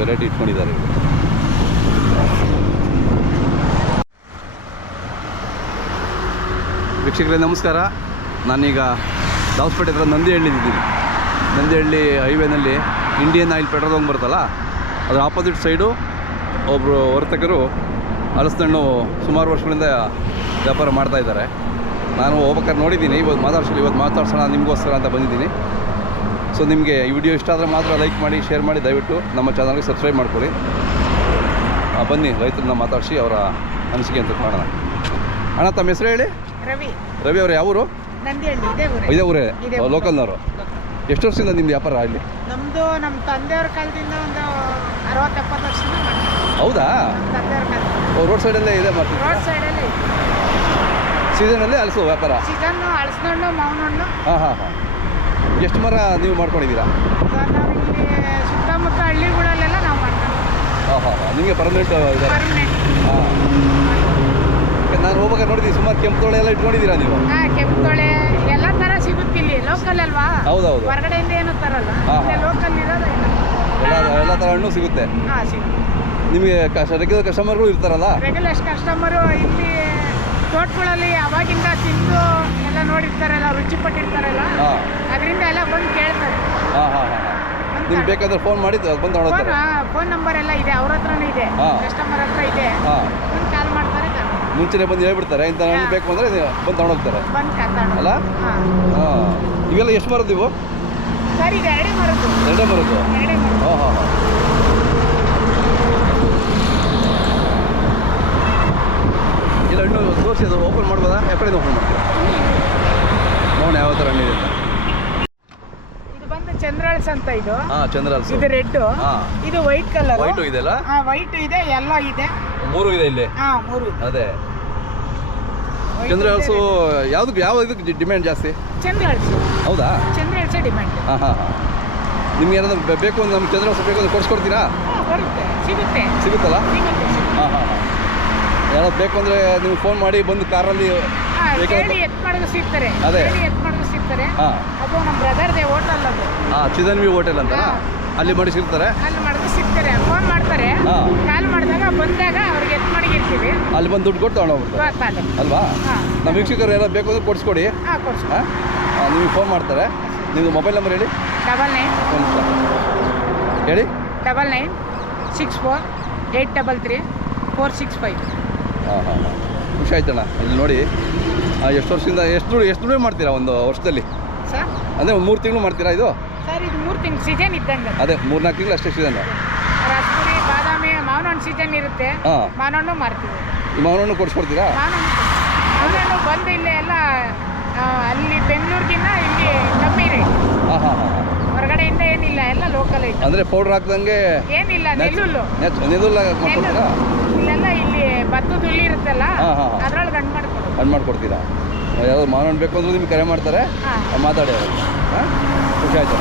Variety ಇಟ್ಕೊಂಡಿದ್ದಾರೆ. ವೀಕ್ಷಕರೇ ನಮಸ್ಕಾರ. ನಾನೀಗ ದಾವಸ್ಪೇಟೆ ಹತ್ರ ನಂದಿಹಳ್ಳಿದ್ದೀನಿ. ನಂದಿಹಳ್ಳಿ ಹೈವೇನಲ್ಲಿ ಇಂಡಿಯನ್ ಆಯಿಲ್ ಪೆಟ್ರೋಲ್ ಬಂಕ್ ಬರುತ್ತಲ್ಲ, ಅದರ ಆಪೋಸಿಟ್ ಸೈಡು ಒಬ್ಬರು ವರ್ತಕರು ಹಲಸಿನಣ್ಣು ಸುಮಾರು ವರ್ಷಗಳಿಂದ ವ್ಯಾಪಾರ ಮಾಡ್ತಾಯಿದ್ದಾರೆ. ನಾನು ಹೋಗ್ಬೇಕಾದ್ರೆ ನೋಡಿದ್ದೀನಿ. ಇವತ್ತು ಮಾತಾಡ್ಸೋಣ ನಿಮಗೋಸ್ಕರ ಅಂತ ಬಂದಿದ್ದೀನಿ. ಸೊ ನಿಮಗೆ ಈ ವಿಡಿಯೋ ಇಷ್ಟ ಆದರೆ ಮಾತ್ರ ಲೈಕ್ ಮಾಡಿ, ಶೇರ್ ಮಾಡಿ, ದಯವಿಟ್ಟು ನಮ್ಮ ಚಾನಲ್ಗೆ ಸಬ್ಸ್ಕ್ರೈಬ್ ಮಾಡ್ಕೊಳ್ಳಿ. ಬನ್ನಿ ರೈತರನ್ನ ಮಾತಾಡಿಸಿ ಅವರ ಅನಿಸಿಕೆ ಅಂತ ಮಾಡೋಣ. ಅಣ್ಣ ತಮ್ಮ ಹೆಸರು ಹೇಳಿ. ರವಿ ಅವರು ಯಾವ ಊರು? ಇದೇ ಊರೇ, ಲೋಕಲ್ನವರು. ಎಷ್ಟು ವರ್ಷದಿಂದ ನಿಮ್ದು ವ್ಯಾಪಾರ ಇಲ್ಲಿ? ನಮ್ಮದು ನಮ್ಮ ತಂದೆಯವ್ರ ಕಾಲದಿಂದ ಒಂದು 60-70 ವರ್ಷದಿಂದ. ಹೌದಾ? ರೋಡ್ ಸೈಡಲ್ಲೇ ಇದೆ ಮಾಡ್ತೀವಿ. ರೋಡ್ ಸೈಡಲ್ಲೇ ಸೀಸನಲ್ಲಿ ಹಲಸು ವ್ಯಾಪಾರ? ಸೀಸನ್ನು ಹಲಸಿನಣ್ಣು, ಮಾವಿನ ಹಣ್ಣು. ಹಾಂ. ಎಷ್ಟು ಮರ ನೀವು ಮಾಡ್ಕೊಂಡಿದ್ದೀರಾ? ನಾವು ಇಲ್ಲಿ ಸುತ್ತಮುತ್ತ ಹಳ್ಳಿಗಳಲ್ಲೆಲ್ಲ ನಾವು ಮಾಡ್ತೀವಿ. ನಿಮಗೆ ಪರ್ಮನೆಂಟ್ ಇದ್ದಾರೆ? ಹಾಂ. ನಾನು ಹೋಗ್ಬೇಕಾದ್ರೆ ನೋಡಿದ್ದೀವಿ, ಸುಮಾರು ಕೆಂಪು ತೊಳೆ ಎಲ್ಲ ಇಟ್ಕೊಂಡಿದ್ದೀರಾ ನೀವು? ಕೆಂಪು ತೊಳೆ ಎಲ್ಲ ಥರ ಸಿಗುತ್ತೆ ಇಲ್ಲಿ, ಲೋಕಲ್ ಅಲ್ವಾ? ಹೌದೌದು. ಹೊರಗಡೆಯಿಂದ ಏನು ತರಲ್ಲ, ಲೋಕಲ್ ಇರೋದು ಎಲ್ಲ ಥರ ಹಣ್ಣು ಸಿಗುತ್ತೆ. ಸಿಗುತ್ತೆ. ನಿಮಗೆ ರೆಗ್ಯುಲರ್ ಕಸ್ಟಮರ್ಗಳು ಇರ್ತಾರಲ್ಲ? ರೆಗ್ಯುಲರ್ ಕಸ್ಟಮರು ಇಲ್ಲಿ ತೋಟಗಳಲ್ಲಿ ಅವಾಗಿಂದ ತಿಂದು ಎಲ್ಲ ನೋಡಿರ್ತಾರಲ್ಲ, ರುಚಿ ಪಟ್ಟಿರ್ತಾರಲ್ಲ, ಅದರಿಂದ ಎಲ್ಲ ಬಂದು ಕೇಳ್ತಾರೆ. ನಿಮ್ಗೆ ಬೇಕಾದ್ರೆ ಫೋನ್ ಮಾಡಿ ಬಂದು ನೋಡ್ತಾರೆ. ಫೋನ್ ನಂಬರ್ ಎಲ್ಲ ಇದೆ, ಅವ್ರ ಹತ್ರನೇ ಇದೆ, ಕಸ್ಟಮರ್ ಹತ್ರ ಇದೆ. ಬಂದು ಕಾಲ್ ಮಾಡ್ತಾರೆ, ಮುಂಚೆನೆ ಬಂದು ಹೇಳ್ಬಿಡ್ತಾರೆ ಇಂಥ ಹಣ್ಣು ಬೇಕು ಅಂದರೆ ಬಂದು ತಗೊಂಡೋಗ್ತಾರೆ ಅಲ್ಲ? ಇವೆಲ್ಲ ಎಷ್ಟು ಮರದ್ದು ಇವು? ಸರ್ ಈಗ ಎರಡೇ ಮರದ್ದು. ಹಾಂ. ಇಲ್ಲ ಹಣ್ಣು ತೋರಿಸಿ, ಅದು ಓಪನ್ ಮಾಡ್ಬೋದಾ? ಯಾವ ಕಡೆಯಿಂದ ಓಪನ್ ಮಾಡ್ತೀರಾ? ನೋಡಿ ಯಾವ ಥರ ಹಣ್ಣಿದೆ ಅಂತ. ಇದು ಬಂದು ಚಂದ್ರಹಳ್ಸ್ ಅಂತ. ಇದು ಚಂದ್ರಹಳ್ಸ್. ಇದು ರೆಡ್, ಇದು ವೈಟ್ ಕಲರ್. ವೈಟು ಇದೆ ಅಲ್ಲ? ವೈಟ್ ಇದೆ, ಎಲ್ಲೋ ಇದೆ, 3 ಇದೆ ಇಲ್ಲಿ. 3. ಅದೇ ಚಂದ್ರಹಳ್ಸು ಯಾವ ಇದಕ್ಕೆ ಡಿಮ್ಯಾಂಡ್ ಜಾಸ್ತಿ? ಚಂದ್ರಹಳ್ಸ್. ಹೌದಾ? ಚಂದ್ರಹಳ್ಸ್ ಡಿಮ್ಯಾಂಡ್. ಹಾಂ. ನಿಮ್ಗೆ ಏನಾದ್ರು ಬೇಕು ಅಂದ್ರೆ ನಮ್ಮ ಚಂದ್ರಹಳ್ಸ್ ಬೇಕು ಅಂದ್ರೆ ಕೊಡಿಸ್ಕೊಡ್ತೀರಾ? ಬರುತ್ತೆ, ಸಿಗುತ್ತಲ್ಲ? ಹಾಂ. ಯಾರಾದ್ರು ಬೇಕು ಅಂದರೆ ನೀವು ಫೋನ್ ಮಾಡಿ ಬಂದು ಕಾರಲ್ಲಿ ಸಿಗ್ತಾರೆ. ಅದೇ ಸಿಗ್ತಾರೆ. ಅದು ನಮ್ಮ ಬ್ರದರ್ದೇ ಹೋಟೆಲ್. ಅದು ಚಿದನ್ವಿ ಹೋಟೆಲ್ ಅಂತ, ಅಲ್ಲಿ ಮಾಡಿ ಸಿಗ್ತಾರೆ. ಅಲ್ಲಿ ಮಾಡಿದ್ರೆ ಸಿಗ್ತಾರೆ. ಫೋನ್ ಮಾಡ್ತಾರೆ, ಕಾಲ್ ಮಾಡಿದಾಗ ಬಂದಾಗ ಅವ್ರಿಗೆ ಮಡಗಿರ್ತೀವಿ. ಅಲ್ಲಿ ಬಂದು ದುಡ್ಡು ಕೊಟ್ಟು ತಗೊಂಡೋಗ್ಬಿಡ್ತಾರೆ ಅಲ್ವಾ? ನಮ್ಮ ವೀಕ್ಷಕರು ಏನಾದ್ರು ಬೇಕು ಅಂದ್ರೆ ಕೊಡಿಸ್ಕೊಡಿ. ನಿಮಗೆ ಫೋನ್ ಮಾಡ್ತಾರೆ. ನಿಮ್ಮದು ಮೊಬೈಲ್ ನಂಬರ್ ಹೇಳಿ. 99 ಹೇಳಿ. 9964833465. ಹಾಂ. ಖುಷಿ ಆಯ್ತಣ್ಣ. ಇಲ್ಲಿ ನೋಡಿ, ಎಷ್ಟು ವರ್ಷದಿಂದ ಎಷ್ಟು ದುಡಿಮೆ ಮಾಡ್ತೀರಾ ಒಂದು ವರ್ಷದಲ್ಲಿ? ಸರ್ ಅಂದರೆ ಒಂದು 3 ತಿಂಗಳು ಮಾಡ್ತೀರಾ ಇದು? ಸರ್ ಇದು 3 ತಿಂಗಳು ಸೀಸನ್ ಇದ್ದಂಗೆ. ಅದೇ 3-4 ತಿಂಗಳು ಅಷ್ಟೇ ಸೀಸನ್. ರಸಪುರಿ, ಬಾದಾಮಿ, ಮಾವಿನ ಹಣ್ಣು ಸೀಸನ್ ಇರುತ್ತೆ. ಮಾವಿನ ಹಣ್ಣು ಮಾರ್ತೀವಿ. ಮಾವಿನ ಹಣ್ಣು ಕೊಡಿಸ್ಕೊಡ್ತೀರಾ? ಮಾವಿನ ಹಣ್ಣು ಬಂದು ಇಲ್ಲೇ ಎಲ್ಲ ಅಲ್ಲಿ ಬೆಂಗಳೂರಿಗಿನ್ನ ಇಲ್ಲಿ ಕಮ್ಮಿ ರೇಟ್. ಹೊರಗಡೆಯಿಂದ ಏನಿಲ್ಲ, ಎಲ್ಲ ಲೋಕಲ್ ಐತೆ. ಅಂದರೆ ಪೌಡ್ರ್ ಹಾಕ್ದಂಗೆ ಏನಿಲ್ಲ, ನೆಲ್ಲುಲ್ಲು ಮಾಡ್ಕೊಡ್ತೀರಾ? ಇಲ್ಲೆಲ್ಲ ಇಲ್ಲಿ ಭತ್ತದ ಹುಲ್ಲು ಇರುತ್ತಲ್ಲ, ಅದ್ರೊಳಗೆ ಹಣ್ಣು ಮಾಡ್ಕೊಡ್ತೀರಾ? ಯಾವ್ದು ಮಾವಿನ ಹಣ್ಣು ಬೇಕು ಅಂದ್ರೆ ನಿಮ್ಗೆ ಕರೆ ಮಾಡ್ತಾರೆ, ಮಾತಾಡಿ. ಖುಷಿ ಆಯ್ತು.